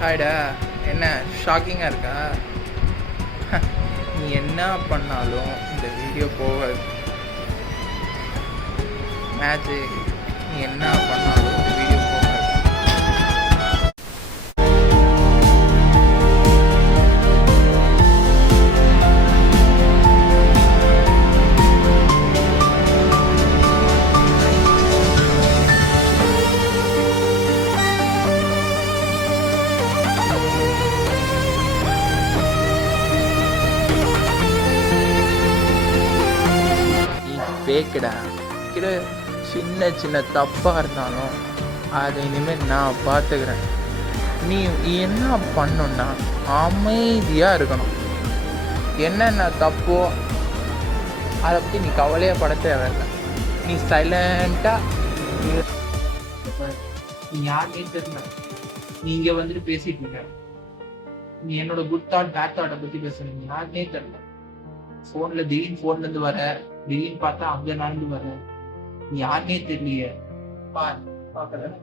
ஹாய்டா. என்ன ஷாக்கிங்காக இருக்கா? நீ என்ன பண்ணாலும் இந்த வீடியோ போகாது. மேஜிக். நீ என்ன பண்ணாலும் இந்த வீடியோ போகாது. ஃபேக்குடா. கிட்ட சின்ன சின்ன தப்பாக இருந்தாலும் அதை இனிமேல் நான் பார்த்துக்கிறேன். நீ என்ன பண்ணணுன்னா அமைதியாக இருக்கணும். என்னென்ன தப்போ அதை பற்றி நீ கவலையே பட தேவையில்லை. நீ சைலண்ட்டாக நீ யாருனே தெரியல. நீ இங்கே வந்துட்டு பேசிட்டு இருக்க. நீ என்னோட குட் தாட் பேட் தாட்டை பற்றி பேசுறீங்க. யாருனே தெரியல. ஃபோன்லேருந்து வர, திடீர்னு பார்த்தா அங்கே நடந்து வர. நீ யாருனே தெரியலையே. பார்க்கறேன்.